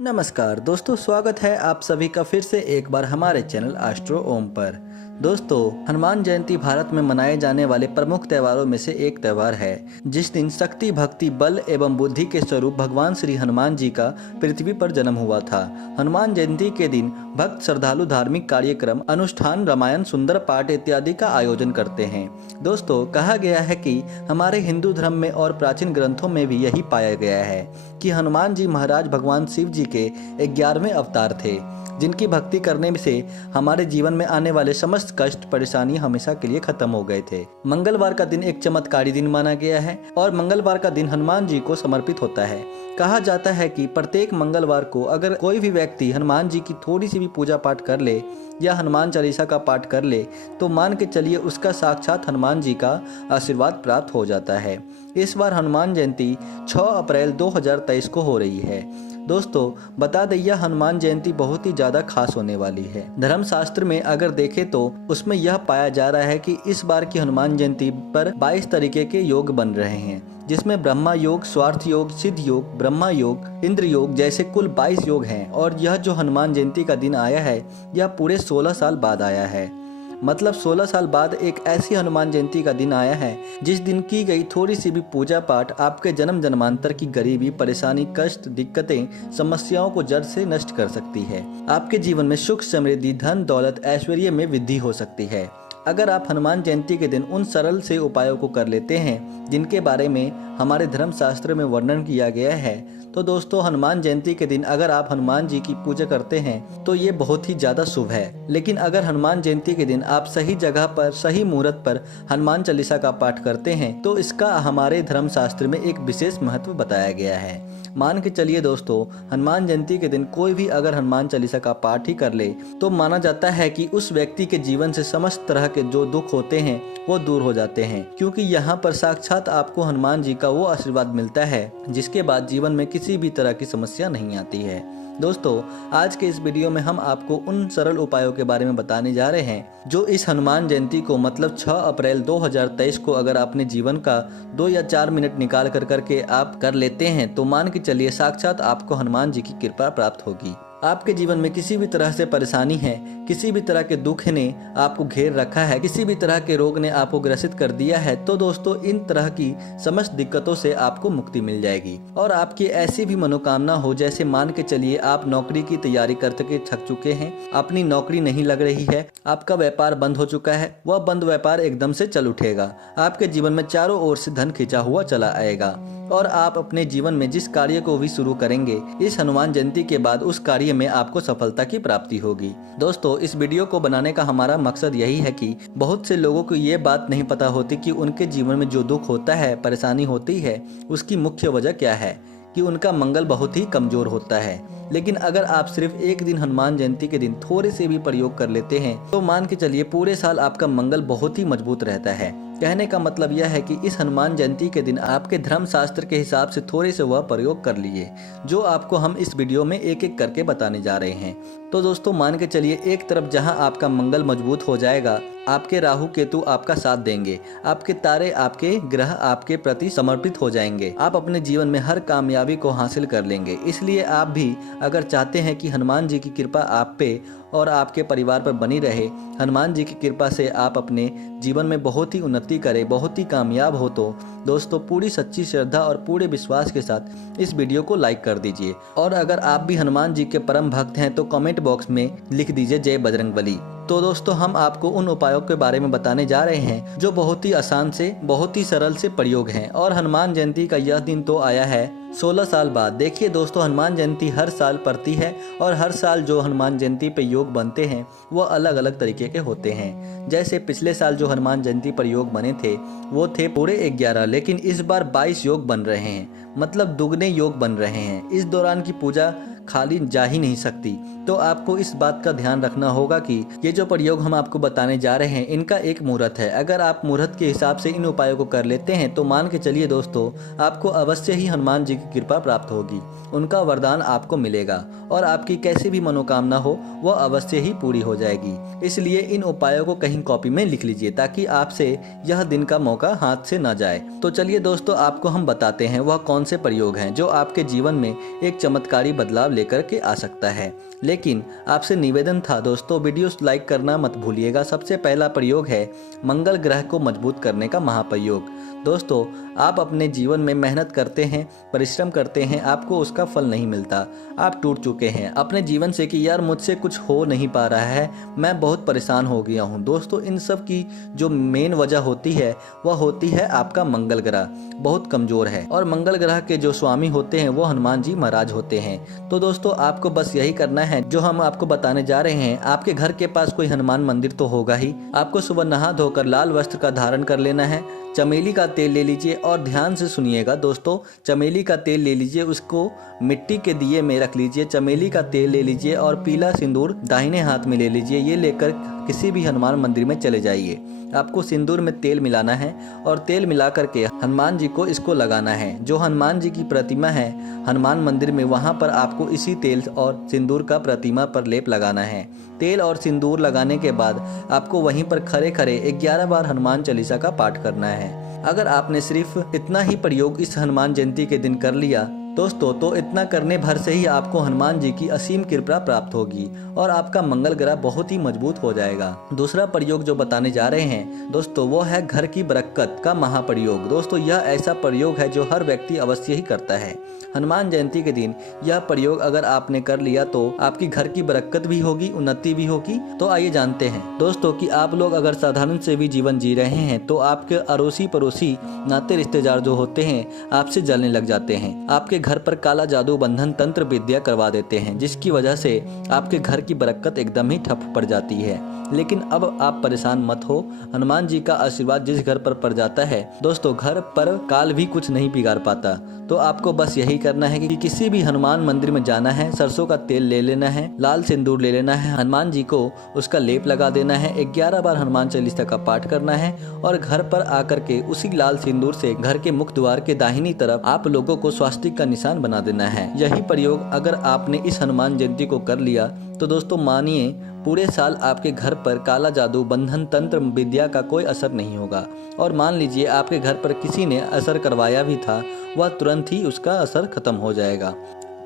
नमस्कार दोस्तों, स्वागत है आप सभी का फिर से एक बार हमारे चैनल एस्ट्रो ओम पर। दोस्तों, हनुमान जयंती भारत में मनाए जाने वाले प्रमुख त्योहारों में से एक त्यौहार है, जिस दिन शक्ति, भक्ति, बल एवं बुद्धि के स्वरूप भगवान श्री हनुमान जी का पृथ्वी पर जन्म हुआ था। हनुमान जयंती के दिन भक्त श्रद्धालु धार्मिक कार्यक्रम, अनुष्ठान, रामायण, सुंदर पाठ इत्यादि का आयोजन करते हैं। दोस्तों, कहा गया है कि हमारे हिंदू धर्म में और प्राचीन ग्रंथों में भी यही पाया गया है कि हनुमान जी महाराज भगवान शिव जी के 11वें अवतार थे, जिनकी भक्ति करने से हमारे जीवन में आने वाले समस्त कष्ट, परेशानी हमेशा के लिए खत्म हो गए थे। मंगलवार का दिन एक चमत्कारी दिन माना गया है और मंगलवार का दिन हनुमान जी को समर्पित होता है। कहा जाता है कि प्रत्येक मंगलवार को अगर कोई भी व्यक्ति हनुमान जी की थोड़ी सी भी पूजा पाठ कर ले या हनुमान चालीसा का पाठ कर ले तो मान के चलिए उसका साक्षात हनुमान जी का आशीर्वाद प्राप्त हो जाता है। इस बार हनुमान जयंती 6 अप्रैल 2023 को हो रही है। दोस्तों, बता दें यह हनुमान जयंती बहुत ही ज्यादा खास होने वाली है। धर्मशास्त्र में अगर देखें तो उसमें यह पाया जा रहा है कि इस बार की हनुमान जयंती पर 22 तरीके के योग बन रहे हैं, जिसमें ब्रह्मा योग, स्वार्थ योग, सिद्ध योग, ब्रह्मा योग, इंद्र योग जैसे कुल 22 योग हैं। और यह जो हनुमान जयंती का दिन आया है यह पूरे 16 साल बाद आया है। मतलब 16 साल बाद एक ऐसी हनुमान जयंती का दिन आया है जिस दिन की गई थोड़ी सी भी पूजा पाठ आपके जन्म जन्मांतर की गरीबी, परेशानी, कष्ट, दिक्कतें, समस्याओं को जड़ से नष्ट कर सकती है। आपके जीवन में सुख, समृद्धि, धन, दौलत, ऐश्वर्य में वृद्धि हो सकती है अगर आप हनुमान जयंती के दिन उन सरल से उपायों को कर लेते हैं जिनके बारे में हमारे धर्मशास्त्र में वर्णन किया गया है। तो दोस्तों, हनुमान जयंती के दिन अगर आप हनुमान जी की पूजा करते हैं तो ये बहुत ही ज्यादा शुभ है। लेकिन अगर हनुमान जयंती के दिन आप सही जगह पर, सही मुहूर्त पर हनुमान चालीसा का पाठ करते हैं तो इसका हमारे धर्मशास्त्र में एक विशेष महत्व बताया गया है। मान के चलिए दोस्तों, हनुमान जयंती के दिन कोई भी अगर हनुमान चालीसा का पाठ ही कर ले तो माना जाता है कि उस व्यक्ति के जीवन से समस्त तरह के जो दुख होते हैं वो दूर हो जाते हैं, क्योंकि यहाँ पर साक्षात आपको हनुमान जी का वो आशीर्वाद मिलता है जिसके बाद जीवन में किसी भी तरह की समस्या नहीं आती है। दोस्तों, आज के इस वीडियो में हम आपको उन सरल उपायों के बारे में बताने जा रहे हैं जो इस हनुमान जयंती को मतलब 6 अप्रैल 2023 को अगर अपने जीवन का 2 या 4 मिनट निकाल करके आप कर लेते हैं तो मान के चलिए साक्षात आपको हनुमान जी की कृपा प्राप्त होगी। आपके जीवन में किसी भी तरह से परेशानी है, किसी भी तरह के दुख ने आपको घेर रखा है, किसी भी तरह के रोग ने आपको ग्रसित कर दिया है तो दोस्तों इन तरह की समस्त दिक्कतों से आपको मुक्ति मिल जाएगी। और आपकी ऐसी भी मनोकामना हो, जैसे मान के चलिए आप नौकरी की तैयारी करके थक चुके हैं, अपनी नौकरी नहीं लग रही है, आपका व्यापार बंद हो चुका है, वह बंद व्यापार एकदम से चल उठेगा, आपके जीवन में चारों ओर से धन खिंचा हुआ चला आएगा और आप अपने जीवन में जिस कार्य को भी शुरू करेंगे इस हनुमान जयंती के बाद उस कार्य में आपको सफलता की प्राप्ति होगी। दोस्तों, इस वीडियो को बनाने का हमारा मकसद यही है कि बहुत से लोगों को ये बात नहीं पता होती कि उनके जीवन में जो दुख होता है, परेशानी होती है, उसकी मुख्य वजह क्या है, कि उनका मंगल बहुत ही कमजोर होता है। लेकिन अगर आप सिर्फ एक दिन हनुमान जयंती के दिन थोड़े से भी प्रयोग कर लेते हैं तो मान के चलिए पूरे साल आपका मंगल बहुत ही मजबूत रहता है। कहने का मतलब यह है कि इस हनुमान जयंती के दिन आपके धर्म शास्त्र के हिसाब से थोड़े से वह प्रयोग कर लिए, जो आपको हम इस वीडियो में एक एक करके बताने जा रहे हैं। तो दोस्तों, मान के चलिए एक तरफ जहां आपका मंगल मजबूत हो जाएगा, आपके राहु केतु आपका साथ देंगे, आपके तारे, आपके ग्रह आपके प्रति समर्पित हो जाएंगे, आप अपने जीवन में हर कामयाबी को हासिल कर लेंगे। इसलिए आप भी अगर चाहते हैं कि हनुमान जी की कृपा आप पे और आपके परिवार पर बनी रहे, हनुमान जी की कृपा से आप अपने जीवन में बहुत ही उन्नति करें, बहुत ही कामयाब हो, तो दोस्तों पूरी सच्ची श्रद्धा और पूरे विश्वास के साथ इस वीडियो को लाइक कर दीजिए। और अगर आप भी हनुमान जी के परम भक्त हैं तो कमेंट बॉक्स में लिख दीजिए जय बजरंगबली। तो दोस्तों, हम आपको उन उपायों के बारे में बताने जा रहे हैं जो बहुत ही आसान से, बहुत ही सरल से प्रयोग हैं। और हनुमान जयंती का यह दिन तो आया है 16 साल बाद। देखिए दोस्तों, हनुमान जयंती हर साल पड़ती है और हर साल जो हनुमान जयंती पे योग बनते हैं वो अलग अलग तरीके के होते हैं। जैसे पिछले साल जो हनुमान जयंती पर योग बने थे वो थे पूरे 11, लेकिन इस बार 22 योग बन रहे हैं, मतलब दुगने योग बन रहे हैं। इस दौरान की पूजा खाली जा ही नहीं सकती। तो आपको इस बात का ध्यान रखना होगा कि ये जो प्रयोग हम आपको बताने जा रहे हैं इनका एक मुहूर्त है। अगर आप मुहूर्त के हिसाब से इन उपायों को कर लेते हैं तो मान के चलिए दोस्तों, आपको अवश्य ही हनुमान जी की की कृपा प्राप्त होगी, उनका वरदान आपको मिलेगा और आपकी कैसी भी मनोकामना हो वह अवश्य ही पूरी हो जाएगी। इसलिए इन उपायों को कहीं कॉपी में लिख लीजिए ताकि आपसे यह दिन का मौका हाथ से न जाए। तो चलिए दोस्तों, आपको हम बताते हैं वह कौन से प्रयोग हैं जो आपके जीवन में एक चमत्कारी बदलाव लेकर के आ सकता है। लेकिन आपसे निवेदन था दोस्तों, वीडियो लाइक करना मत भूलिएगा। सबसे पहला प्रयोग है मंगल ग्रह को मजबूत करने का महाप्रयोग। दोस्तों, आप अपने जीवन में मेहनत करते हैं, परिश्रम करते हैं, आपको उसका फल नहीं मिलता, आप टूट चुके हैं अपने जीवन से कि यार मुझसे कुछ हो नहीं पा रहा है, मैं बहुत परेशान हो गया हूँ। दोस्तों, इन सब की जो मेन वजह होती है वह होती है आपका मंगल ग्रह बहुत कमजोर है और मंगल ग्रह के जो स्वामी होते हैं वो हनुमान जी महाराज होते हैं। तो दोस्तों, आपको बस यही करना है जो हम आपको बताने जा रहे हैं। आपके घर के पास कोई हनुमान मंदिर तो होगा ही। आपको सुबह नहा धोकर लाल वस्त्र का धारण कर लेना है, चमेली का तेल ले लीजिए और ध्यान से सुनिएगा दोस्तों, चमेली का तेल ले लीजिए, उसको मिट्टी के दिए में रख लीजिए। चमेली का तेल ले लीजिए और पीला सिंदूर दाहिने हाथ में ले लीजिए। ये लेकर किसी भी हनुमान मंदिर में चले जाइए। आपको सिंदूर में तेल मिलाना है और तेल मिला करके हनुमान जी को इसको लगाना है। जो हनुमान जी की प्रतिमा है हनुमान मंदिर में, वहाँ पर आपको इसी तेल और सिंदूर का प्रतिमा पर लेप लगाना है। तेल और सिंदूर लगाने के बाद आपको वहीं पर खड़े खड़े 11 बार हनुमान चालीसा का पाठ करना है। अगर आपने सिर्फ इतना ही प्रयोग इस हनुमान जयंती के दिन कर लिया दोस्तों, तो इतना करने भर से ही आपको हनुमान जी की असीम कृपा प्राप्त होगी और आपका मंगल ग्रह बहुत ही मजबूत हो जाएगा। दूसरा प्रयोग जो बताने जा रहे हैं दोस्तों, वो है घर की बरकत का महाप्रयोग। दोस्तों, यह ऐसा प्रयोग है जो हर व्यक्ति अवश्य ही करता है। हनुमान जयंती के दिन यह प्रयोग अगर आपने कर लिया तो आपकी घर की बरकत भी होगी, उन्नति भी होगी। तो आइए जानते हैं दोस्तों कि आप लोग अगर साधारण से भी जीवन जी रहे हैं तो आपके अड़ोसी पड़ोसी नाते रिश्तेदार जो होते हैं आपसे जलने लग जाते हैं, आपके घर पर काला जादू बंधन तंत्र विद्या करवा देते हैं, जिसकी वजह से आपके घर की बरकत एकदम ही ठप पड़ जाती है। लेकिन अब आप परेशान मत हो, हनुमान जी का आशीर्वाद जिस घर पर पड़ जाता है दोस्तों, घर पर काल भी कुछ नहीं बिगाड़ पाता। तो आपको बस यही करना है कि किसी भी हनुमान मंदिर में जाना है, सरसों का तेल ले लेना है, लाल सिंदूर ले लेना है, हनुमान जी को उसका लेप लगा देना है, 11 बार हनुमान चालीसा का पाठ करना है और घर पर आकर के उसी लाल सिंदूर से घर के मुख्य द्वार के दाहिनी तरफ आप लोगों को स्वास्तिक का निशान बना देना है। यही प्रयोग अगर आपने इस हनुमान जयंती को कर लिया तो दोस्तों मानिए पूरे साल आपके घर पर काला जादू बंधन तंत्र विद्या का कोई असर नहीं होगा। और मान लीजिए आपके घर पर किसी ने असर करवाया भी था, वह तुरंत ही उसका असर खत्म हो जाएगा।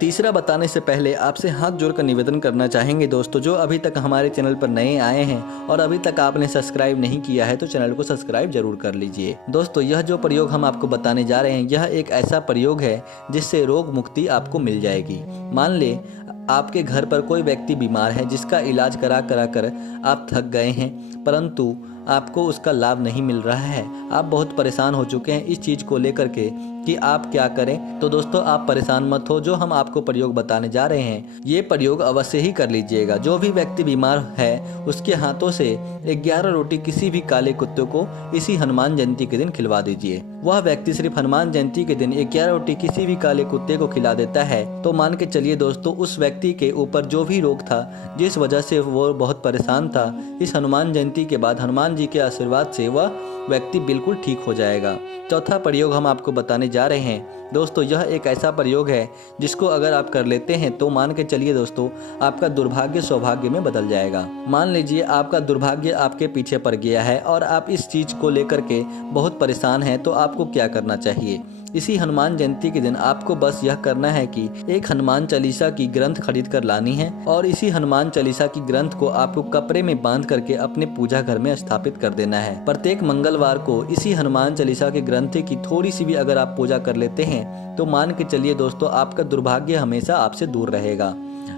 तीसरा बताने से पहले आपसे हाथ जोड़कर निवेदन करना चाहेंगे दोस्तों, जो अभी तक हमारे चैनल पर नए आए हैं और अभी तक आपने सब्सक्राइब नहीं किया है तो चैनल को सब्सक्राइब जरूर कर लीजिए। दोस्तों, यह जो प्रयोग हम आपको बताने जा रहे हैं यह एक ऐसा प्रयोग है जिससे रोग मुक्ति आपको मिल जाएगी। मान ले आपके घर पर कोई व्यक्ति बीमार है जिसका इलाज करा कर आप थक गए हैं, परंतु आपको उसका लाभ नहीं मिल रहा है। आप बहुत परेशान हो चुके हैं इस चीज़ को लेकर के कि आप क्या करें। तो दोस्तों, आप परेशान मत हो, जो हम आपको प्रयोग बताने जा रहे हैं ये प्रयोग अवश्य ही कर लीजिएगा। जो भी व्यक्ति बीमार है उसके हाथों से 11 रोटी किसी भी काले कुत्ते को इसी हनुमान जयंती के दिन खिलवा दीजिए। वह व्यक्ति सिर्फ हनुमान जयंती के दिन 11 रोटी किसी भी काले कुत्ते को खिला देता है तो मान के चलिए दोस्तों, उस व्यक्ति के ऊपर जो भी रोग था, जिस वजह से वो बहुत परेशान था, इस हनुमान जयंती के बाद हनुमान जी के आशीर्वाद से वह व्यक्ति बिल्कुल ठीक हो जाएगा। चौथा प्रयोग हम आपको बताने जा रहे हैं दोस्तों, यह एक ऐसा प्रयोग है जिसको अगर आप कर लेते हैं तो मान के चलिए दोस्तों, आपका दुर्भाग्य सौभाग्य में बदल जाएगा। मान लीजिए आपका दुर्भाग्य आपके पीछे पड़ गया है और आप इस चीज को लेकर के बहुत परेशान हैं, तो आपको क्या करना चाहिए। इसी हनुमान जयंती के दिन आपको बस यह करना है कि एक हनुमान चालीसा की ग्रंथ खरीद कर लानी है और इसी हनुमान चालीसा की ग्रंथ को आपको कपड़े में बांध करके अपने पूजा घर में स्थापित कर देना है। प्रत्येक मंगलवार को इसी हनुमान चालीसा के ग्रंथ की थोड़ी सी भी अगर आप पूजा कर लेते हैं तो मान के चलिए दोस्तों, आपका दुर्भाग्य हमेशा आपसे दूर रहेगा,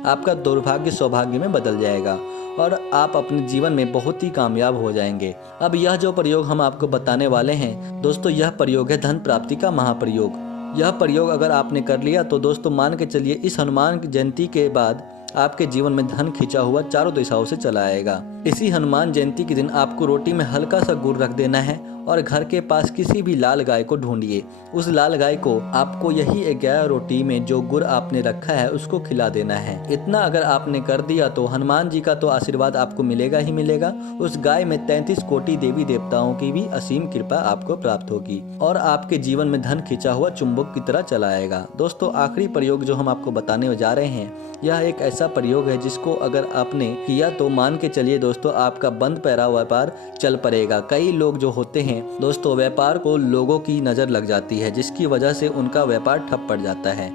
आपका दुर्भाग्य सौभाग्य में बदल जाएगा और आप अपने जीवन में बहुत ही कामयाब हो जाएंगे। अब यह जो प्रयोग हम आपको बताने वाले हैं दोस्तों, यह प्रयोग है धन प्राप्ति का महाप्रयोग। यह प्रयोग अगर आपने कर लिया तो दोस्तों मान के चलिए इस हनुमान जयंती के बाद आपके जीवन में धन खींचा हुआ चारों दिशाओं से चला आएगा। इसी हनुमान जयंती के दिन आपको रोटी में हल्का सा गुड़ रख देना है और घर के पास किसी भी लाल गाय को ढूंढिए। उस लाल गाय को आपको यही 11 रोटी में जो गुड़ आपने रखा है उसको खिला देना है। इतना अगर आपने कर दिया तो हनुमान जी का तो आशीर्वाद आपको मिलेगा ही मिलेगा। उस गाय में 33 कोटि देवी देवताओं की भी असीम कृपा आपको प्राप्त होगी और आपके जीवन में धन खींचा हुआ चुंबक की तरह चला आएगा। दोस्तों, आखिरी प्रयोग जो हम आपको बताने जा रहे हैं, यह एक ऐसा प्रयोग है जिसको अगर आपने किया तो मान के चलिए दोस्तों, आपका बंद पैरा व्यापार चल पड़ेगा। कई लोग जो होते हैं दोस्तों, व्यापार को लोगों की नज़र लग जाती है जिसकी वजह से उनका व्यापार ठप पड़ जाता है।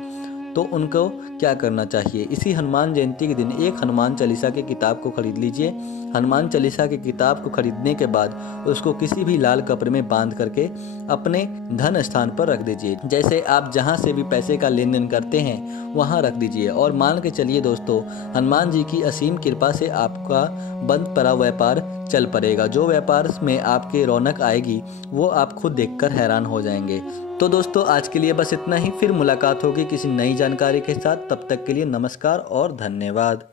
तो उनको क्या करना चाहिए? इसी हनुमान जयंती के दिन एक हनुमान चालीसा की किताब को खरीद लीजिए। हनुमान चालीसा की किताब को खरीदने के बाद उसको किसी भी लाल कपड़े में बांध करके अपने धन स्थान पर रख दीजिए। जैसे आप जहां से भी पैसे का लेन देन करते हैं वहां रख दीजिए और मान के चलिए दोस्तों, हनुमान जी की असीम कृपा से आपका बंद पड़ा व्यापार चल पड़ेगा। जो व्यापार में आपके रौनक आएगी वो आप खुद देखकर हैरान हो जाएंगे। तो दोस्तों, आज के लिए बस इतना ही। फिर मुलाकात होगी किसी नई जानकारी के साथ। तब तक के लिए नमस्कार और धन्यवाद।